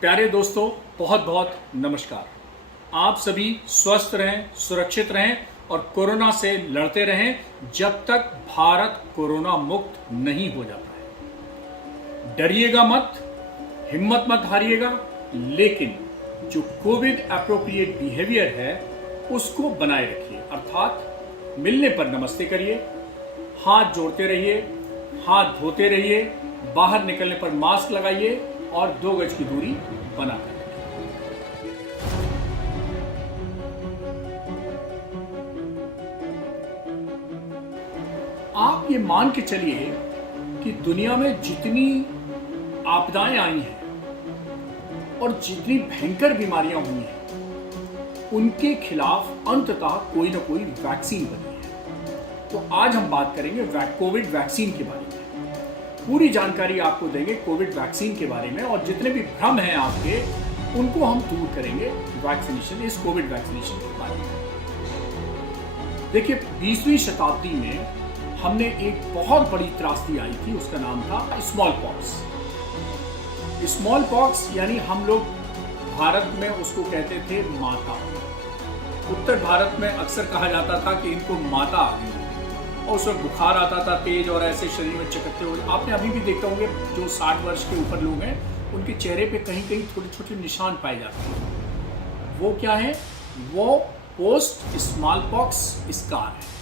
प्यारे दोस्तों, बहुत बहुत नमस्कार। आप सभी स्वस्थ रहें, सुरक्षित रहें और कोरोना से लड़ते रहें जब तक भारत कोरोना मुक्त नहीं हो जाता है। डरिएगा मत, हिम्मत मत हारिएगा, लेकिन जो कोविड एप्रोप्रिएट बिहेवियर है उसको बनाए रखिए। अर्थात मिलने पर नमस्ते करिए, हाथ जोड़ते रहिए, हाथ धोते रहिए, बाहर निकलने पर मास्क लगाइए और 2 गज की दूरी बनाकर रखिए। आप ये मान के चलिए कि दुनिया में जितनी आपदाएं आई हैं और जितनी भयंकर बीमारियां हुई हैं, उनके खिलाफ अंततः कोई ना कोई वैक्सीन बनी है। तो आज हम बात करेंगे कोविड वैक्सीन के बारे में। पूरी जानकारी आपको देंगे कोविड वैक्सीन के बारे में और जितने भी भ्रम हैं आपके, उनको हम दूर करेंगे इस कोविड वैक्सीनेशन के बारे में। देखिए, 20वीं शताब्दी में हमने एक बहुत बड़ी त्रासदी आई थी, उसका नाम था स्मॉल पॉक्स। स्मॉल पॉक्स यानी हम लोग भारत में उसको कहते थे माता। उत्तर भारत में अक्सर कहा जाता था कि इनको माता आ गई, और उस वक्त बुखार आता था तेज और ऐसे शरीर में चकत्ते हो। आपने अभी भी देखा होंगे जो 60 वर्ष के ऊपर लोग हैं, उनके चेहरे पे कहीं कहीं छोटे छोटे निशान पाए जाते हैं। वो क्या है? वो पोस्ट स्मॉल पॉक्स स्कार है।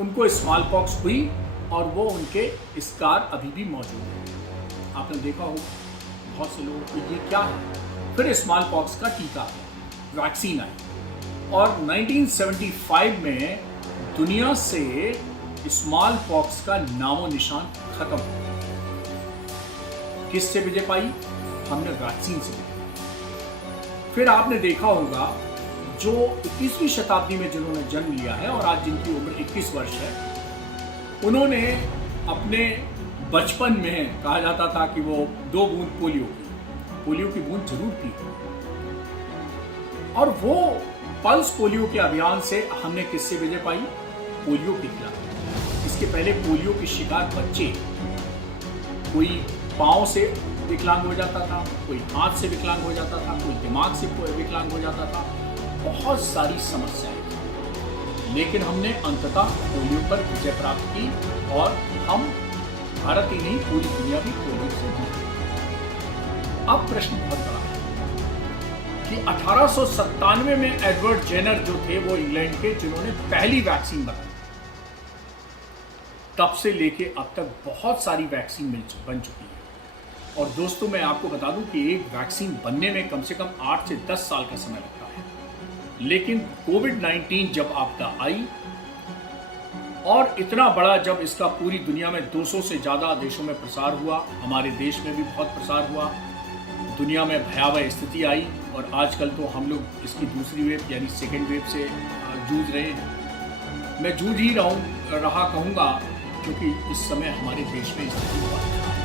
उनको स्मॉल पॉक्स हुई और वो उनके स्कार अभी भी मौजूद है। आपने देखा होगा बहुत से लोगों को ये क्या है। फिर स्मॉल पॉक्स का टीका, वैक्सीन आई और 1975 में दुनिया से स्मॉल पॉक्स का नामो निशान खत्म हो गया। किससे विजय पाई? हमने वैक्सीन से विजय पाई। फिर आपने देखा होगा जो 21वीं शताब्दी में जिन्होंने जन्म लिया है और आज जिनकी उम्र 21 वर्ष है, उन्होंने अपने बचपन में कहा जाता था कि वो 2 बूंद पोलियो की बूंद जरूर पी, और वो पल्स पोलियो के अभियान से हमने किससे विजय पाई? पोलियो के खिलाफ। इसके पहले पोलियो के शिकार बच्चे, कोई पांव से विकलांग हो जाता था, कोई हाथ से विकलांग हो जाता था, कोई दिमाग से विकलांग हो जाता था, बहुत सारी समस्याएं थी। लेकिन हमने अंततः पोलियो पर विजय प्राप्त की और हम भारत ही नहीं पूरी दुनिया भी पोलियो से जीती। अब प्रश्न बहुत बड़ा है कि 1897 में एडवर्ड जेनर जो थे, वो इंग्लैंड के, जिन्होंने पहली वैक्सीन बनाई, तब से लेके अब तक बहुत सारी वैक्सीन बन चुकी है। और दोस्तों, मैं आपको बता दूं कि एक वैक्सीन बनने में कम से कम 8 से 10 साल का समय लगता है। लेकिन कोविड-19 जब आपदा आई और इतना बड़ा, जब इसका पूरी दुनिया में 200 से ज्यादा देशों में प्रसार हुआ, हमारे देश में भी बहुत प्रसार हुआ, दुनिया में भयावह स्थिति आई और आजकल तो हम लोग इसकी दूसरी वेव यानी सेकेंड वेव से जूझ रहे हैं। मैं जूझ ही रहा कहूँगा, क्योंकि इस समय हमारे देश में स्थिति बहुत खराब है।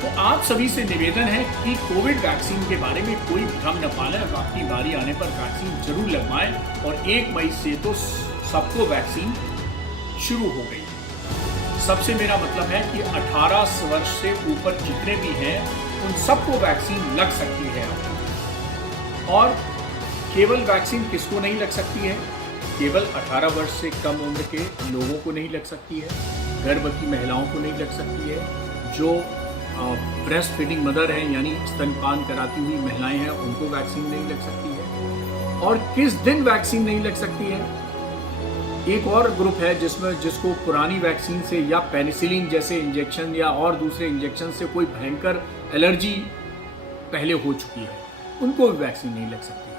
तो आप सभी से निवेदन है कि कोविड वैक्सीन के बारे में कोई भ्रम न पालें और आपकी बारी आने पर वैक्सीन जरूर लगवाएं। और 1 मई से तो सबको वैक्सीन शुरू हो गई। सबसे मेरा मतलब है कि 18 वर्ष से ऊपर जितने भी हैं, उन सबको वैक्सीन लग सकती है। और केवल वैक्सीन किसको नहीं लग सकती है? केवल 18 वर्ष से कम उम्र के लोगों को नहीं लग सकती है, गर्भवती महिलाओं को नहीं लग सकती है, जो ब्रेस्ट फीडिंग मदर हैं यानी स्तनपान कराती हुई महिलाएं हैं, उनको वैक्सीन नहीं लग सकती है। और किस दिन वैक्सीन नहीं लग सकती है? एक और ग्रुप है जिसको पुरानी वैक्सीन से या पेनिसिलिन जैसे इंजेक्शन या और दूसरे इंजेक्शन से कोई भयंकर एलर्जी पहले हो चुकी है, उनको भी वैक्सीन नहीं लग सकती है।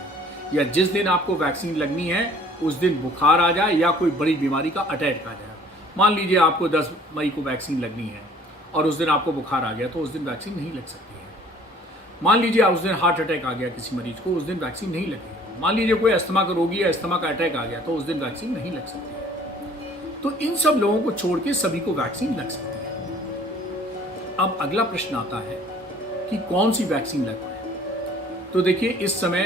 या जिस दिन आपको वैक्सीन लगनी है उस दिन बुखार आ जाए या कोई बड़ी बीमारी का अटैक आ जाए। मान लीजिए आपको 10 मई को वैक्सीन लगनी है और उस दिन आपको बुखार आ गया, तो उस दिन वैक्सीन नहीं लग सकती है। मान लीजिए उस दिन हार्ट अटैक आ गया किसी मरीज को, उस दिन वैक्सीन नहीं लगेगी। मान लीजिए कोई अस्थमा का रोगी है, अस्थमा का अटैक आ गया, तो उस दिन वैक्सीन नहीं लग सकती है। तो इन सब लोगों को छोड़ के सभी को वैक्सीन लग सकती है। अब अगला प्रश्न आता है कि कौन सी वैक्सीन लगवाएं। तो देखिए, इस समय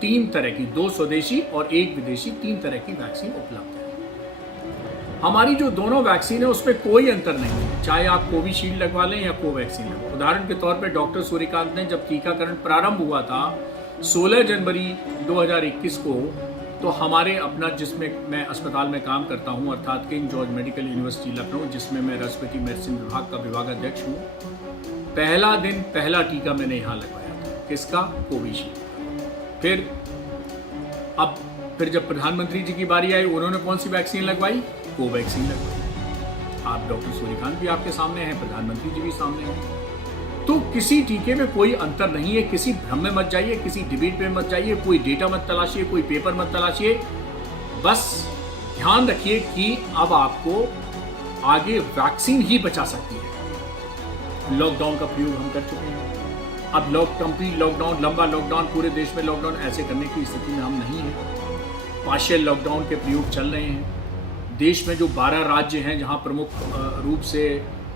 3 तरह की, 2 स्वदेशी और 1 विदेशी, 3 तरह की वैक्सीन उपलब्ध है। हमारी जो दोनों वैक्सीन है उसमें कोई अंतर नहीं है, चाहे आप कोविशील्ड लगवा लें या कोवैक्सीन लगवाएं। उदाहरण के तौर पे डॉक्टर सूर्यकांत ने जब टीकाकरण प्रारंभ हुआ था 16 जनवरी 2021 को, तो हमारे अपना, जिसमें मैं अस्पताल में काम करता हूं, अर्थात king George medical university Lucknow, जिसमें मैं रेस्पिरेटरी मेडिसिन विभाग का विभागाध्यक्ष हूं, पहला दिन पहला टीका मैंने यहाँ लगवाया था। किसका? कोविशील्ड। फिर जब प्रधानमंत्री जी की बारी आई, उन्होंने कौन सी वैक्सीन लगवाई? कोवैक्सीन लगवाई। आप डॉक्टर सूर्यकांत भी आपके सामने हैं, प्रधानमंत्री जी भी सामने हैं। तो किसी टीके में कोई अंतर नहीं है। किसी भ्रम में मत जाइए, किसी डिबेट में मत जाइए, कोई डेटा मत तलाशिए, कोई पेपर मत तलाशिए। बस ध्यान रखिए कि अब आपको आगे वैक्सीन ही बचा सकती है। लॉकडाउन का प्रयोग हम कर चुके हैं। अब कंप्लीट लॉकडाउन, लंबा लॉकडाउन, पूरे देश में लॉकडाउन ऐसे करने की स्थिति में हम नहीं हैं। पार्शियल लॉकडाउन के प्रयोग चल रहे हैं। देश में जो 12 राज्य हैं जहां प्रमुख रूप से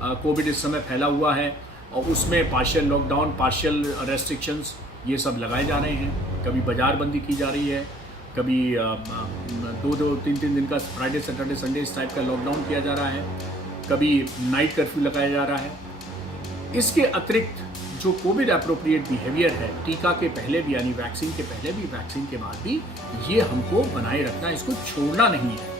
कोविड इस समय फैला हुआ है, और उसमें पार्शियल लॉकडाउन, पार्शियल रेस्ट्रिक्शंस ये सब लगाए जा रहे हैं। कभी बाजार बंदी की जा रही है, कभी 2-3 दिन का फ्राइडे सैटरडे संडे इस टाइप का लॉकडाउन किया जा रहा है, कभी नाइट कर्फ्यू लगाया जा रहा है। इसके अतिरिक्त जो कोविड अप्रोप्रिएट बिहेवियर है, टीका के पहले भी, यानी वैक्सीन के पहले भी, वैक्सीन के बाद भी, ये हमको बनाए रखना, इसको छोड़ना नहीं है।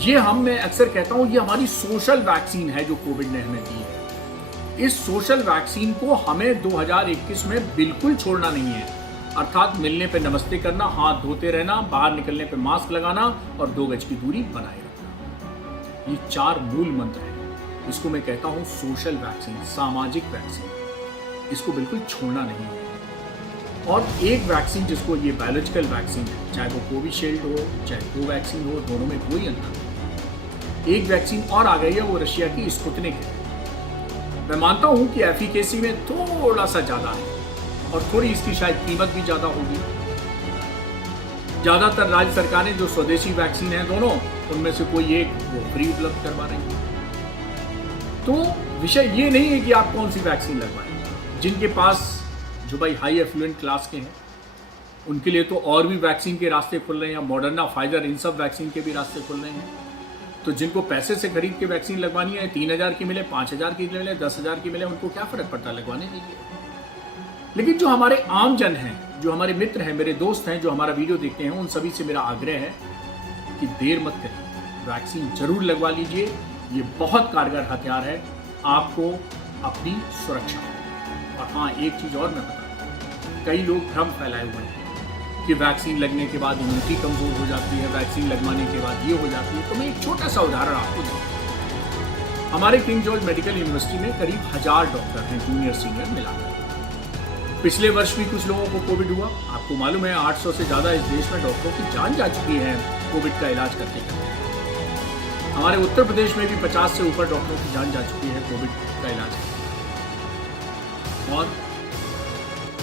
ये मैं अक्सर कहता हूँ, ये हमारी सोशल वैक्सीन है जो कोविड ने हमें दी है। इस सोशल वैक्सीन को हमें 2021 में बिल्कुल छोड़ना नहीं है। अर्थात मिलने पे नमस्ते करना, हाथ धोते रहना, बाहर निकलने पे मास्क लगाना और 2 गज की दूरी बनाए रखना। ये 4 मूल मंत्र हैं। इसको मैं कहता हूँ सोशल वैक्सीन, सामाजिक वैक्सीन। इसको बिल्कुल छोड़ना नहीं है। और एक वैक्सीन जिसको, ये बायोलॉजिकल वैक्सीन है, चाहे वो कोविशील्ड हो चाहे कोवैक्सीन हो, दोनों में कोई अंतर नहीं। एक वैक्सीन और आ गई है, वो रशिया की स्पुतनिक है। मैं मानता हूं कि एफिकेसी में थोड़ा सा ज्यादा है और थोड़ी इसकी शायद कीमत भी ज्यादा होगी। ज्यादातर राज्य सरकारें जो स्वदेशी वैक्सीन है दोनों, उनमें से कोई एक वो फ्री उपलब्ध करवा रही है। तो विषय ये नहीं है कि आप कौन सी वैक्सीन लगवाएं। जिनके पास, जो भाई हाई एफ्लुएंट क्लास के हैं, उनके लिए तो और भी वैक्सीन के रास्ते खुल रहे हैं। मॉडर्ना, फाइजर, इन सब वैक्सीन के भी रास्ते खुल रहे हैं। तो जिनको पैसे से खरीद के वैक्सीन लगवानी है, 3000 की मिले, 5000 की मिले, 10,000 की मिले, उनको क्या फर्क पड़ता है, लगवाने दीजिए। लेकिन जो हमारे आम जन हैं, जो हमारे मित्र हैं, मेरे दोस्त हैं, जो हमारा वीडियो देखते हैं, उन सभी से मेरा आग्रह है कि देर मत करिए, वैक्सीन जरूर लगवा लीजिए। ये बहुत कारगर हथियार है आपको अपनी सुरक्षा। और हाँ, एक चीज और मैं बता दूं, कई लोग भ्रम फैलाए हुए हैं कि वैक्सीन लगने के बाद इम्यूनिटी कमजोर हो जाती है, वैक्सीन लगवाने के बाद ये हो जाती है। तो मैं एक छोटा सा उदाहरण आपको दूं। हमारे किंग जॉर्ज मेडिकल यूनिवर्सिटी में करीब 1000 डॉक्टर हैं, जूनियर सीनियर मिलाकर। पिछले वर्ष भी कुछ लोगों को कोविड हुआ। आपको मालूम है 800 से ज्यादा इस देश में डॉक्टरों की जान जा चुकी है कोविड का इलाज करते करते। हमारे उत्तर प्रदेश में भी 50 से ऊपर डॉक्टरों की जान जा चुकी है कोविड का इलाज करते। और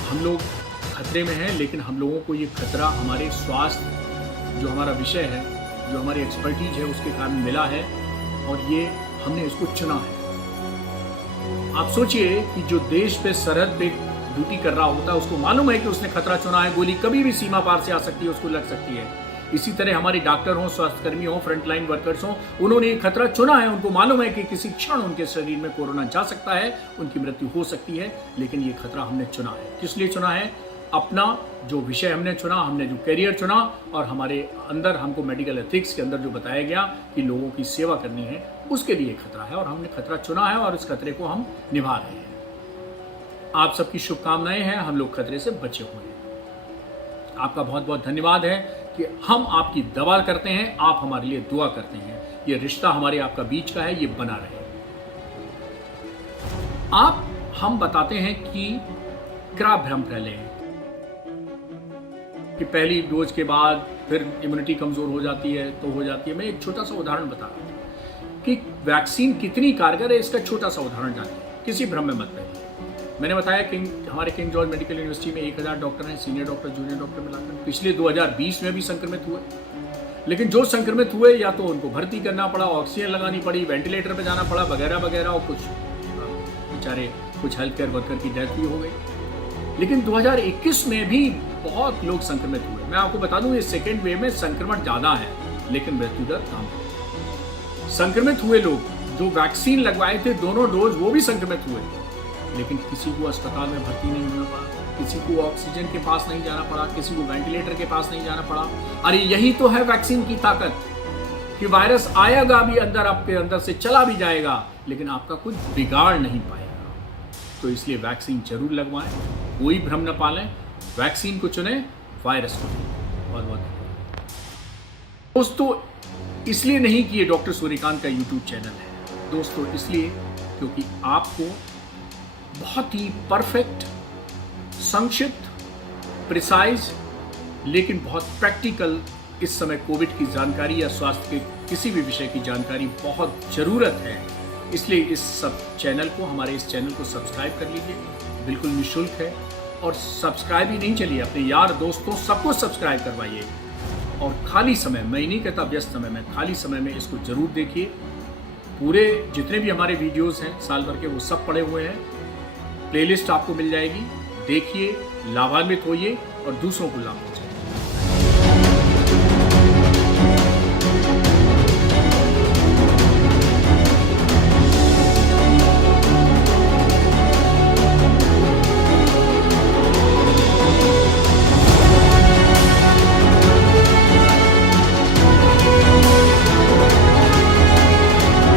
हम लोग खतरे में हैं, लेकिन हम लोगों को ये खतरा हमारे स्वास्थ्य, जो हमारा विषय है, जो हमारी एक्सपर्टीज है, उसके कारण मिला है और ये हमने इसको चुना है। आप सोचिए कि जो देश पे सरहद पे ड्यूटी कर रहा होता है, उसको मालूम है कि उसने खतरा चुना है, गोली कभी भी सीमा पार से आ सकती है, उसको लग सकती है। इसी तरह हमारे डॉक्टर हों, स्वास्थ्यकर्मी हों, फ्रंटलाइन वर्कर्स हों, उन्होंने ये खतरा चुना है। उनको मालूम है कि किसी क्षण उनके शरीर में कोरोना जा सकता है, उनकी मृत्यु हो सकती है, लेकिन ये खतरा हमने चुना है। किस लिए चुना है? अपना जो विषय हमने चुना, हमने जो करियर चुना, और हमारे अंदर हमको मेडिकल एथिक्स के अंदर जो बताया गया कि लोगों की सेवा करनी है, उसके लिए खतरा है और हमने खतरा चुना है और इस खतरे को हम निभा रहे हैं। आप सबकी शुभकामनाएं हैं, हम लोग खतरे से बचे हुए हैं। आपका बहुत बहुत धन्यवाद है कि हम आपकी दवा करते हैं, आप हमारे लिए दुआ करते हैं। ये रिश्ता हमारे आपका बीच का है, ये बना रहे। हम बताते हैं कि क्या भ्रम फैले हैं कि पहली डोज के बाद फिर इम्यूनिटी कमजोर हो जाती है तो हो जाती है। मैं एक छोटा सा उदाहरण बता रहा हूं कि वैक्सीन कितनी कारगर है, इसका छोटा सा उदाहरण जानिए, किसी भ्रम में मत पड़िए। मैंने बताया कि हमारे किंग जॉर्ज मेडिकल यूनिवर्सिटी में 1000 डॉक्टर हैं, सीनियर डॉक्टर, जूनियर डॉक्टर मिलाकर। पिछले 2020 में भी संक्रमित हुए, लेकिन जो संक्रमित हुए या तो उनको भर्ती करना पड़ा, ऑक्सीजन लगानी पड़ी, वेंटिलेटर पे जाना पड़ा, वगैरह वगैरह, और कुछ बेचारे कुछ हेल्थ केयर वर्कर की डेथ भी हो गई। लेकिन 2021 में भी बहुत लोग संक्रमित हुए। मैं आपको बता दूं, ये सेकेंड वेव में संक्रमण ज्यादा है, लेकिन मृत्यु दर कम है। संक्रमित हुए लोग जो वैक्सीन लगवाए थे दोनों डोज, वो भी संक्रमित हुए, लेकिन किसी को अस्पताल में भर्ती नहीं होना पड़ा, किसी को ऑक्सीजन के पास नहीं जाना पड़ा, किसी को वेंटिलेटर के पास नहीं जाना पड़ा। अरे यही तो है वैक्सीन की ताकत, कि वायरस आएगा भी अंदर, आपके अंदर से चला भी जाएगा, लेकिन आपका कुछ बिगाड़ नहीं पाएगा। तो इसलिए वैक्सीन जरूर लगवाएं, कोई भ्रम न पालें, वैक्सीन को चुने, वायरस को नहीं। बहुत बहुत दोस्तों, इसलिए नहीं कि ये डॉक्टर सूर्यकांत का यूट्यूब चैनल है दोस्तों, इसलिए क्योंकि आपको बहुत ही परफेक्ट, संक्षिप्त, प्रिसाइज, लेकिन बहुत प्रैक्टिकल इस समय कोविड की जानकारी या स्वास्थ्य के किसी भी विषय की जानकारी बहुत ज़रूरत है। इसलिए इस सब चैनल को, हमारे इस चैनल को सब्सक्राइब कर लीजिए, बिल्कुल निःशुल्क है। और सब्सक्राइब ही नहीं, चलिए अपने यार दोस्तों सबको सब्सक्राइब करवाइए। और खाली समय, मैं नहीं कहता व्यस्त समय में, खाली समय में इसको ज़रूर देखिए। पूरे जितने भी हमारे वीडियोस हैं साल भर के, वो सब पड़े हुए हैं, प्लेलिस्ट आपको मिल जाएगी, देखिए, लाभान्वित होइए और दूसरों को लाभ पहुंचाइए।